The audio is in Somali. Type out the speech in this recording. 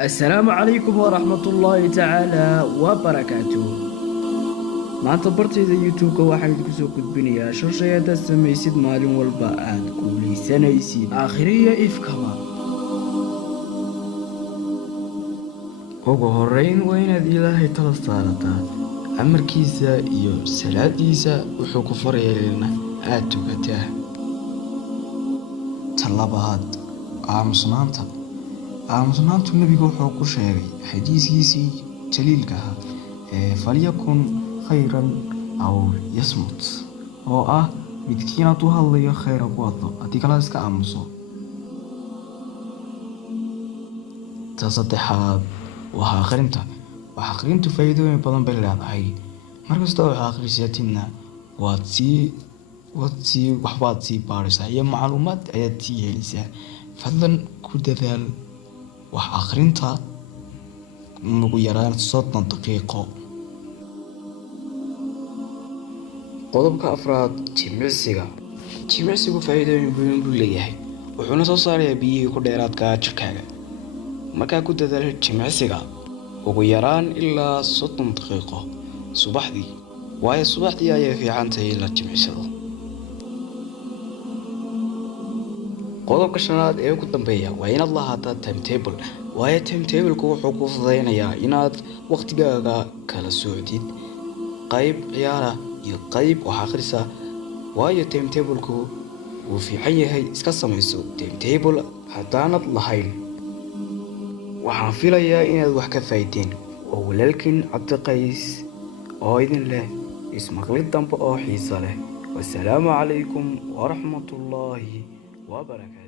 السلام عليكم ورحمة الله تعالى وبركاته. maanta bartayda youtube-ka waxaan idinku soo gudbinayaa shan shay haddaad samaysid maalin walba aad guulaysanaysid aakhiriya ifkaba. ugu horreyn waa inaad ilaahay tala saarataa amarkiisa iyo salaadiisa wuxuu ku farayelina aad tukataa. tan labaad aamusnaantu nebigu wuxuu ku sheegay xadiiskiisii jaliilka ahaa falyakun khayran aw yasmut oo ah midkiin hadduu hadlayo khayra ku hadlo haddii kale iska aamuso. ta saddexaad waa akhrintu faa'iidooyin badan bay leedahay. markasta oo akhrisatidna waxbaad sii baaraysaa iyo macluumaad ayaad sii helaysaa. fadlan ku dadaal wax akhrinta ugu yaraan 30 daqiiqo. qodobka afraad jimicsigu faa'iidooyin badan buu leeyahay, wuxuuna soo saarayaa biyihii ku dheeraadka jirkaaga. markaa ku dadaal jimicsiga ugu yaraan ilaa 30 daqiiqo subaxdii, waayo subaxdii ayay fiican tahay in la jimicsado. qodobka shanaad ee ugu dambeeya waa inaad lahaataa timetable, waayo timetablku wuxuu kuu fududaynayaa inaad waqtigaaga kala socdid qayb ciyaara iyo qayb wax akhrisa. waayo timetablku wuu fiican yahay, iska samayso timetable haddaanad lahayn. waxaan filayaa inaad wax ka faa'iideen. oo walaalkiin Cabdiqays oo idin leh ismaqlid dambe oo xiiso leh. wassalaamu calaykum waraxmatullaahi وبركاته.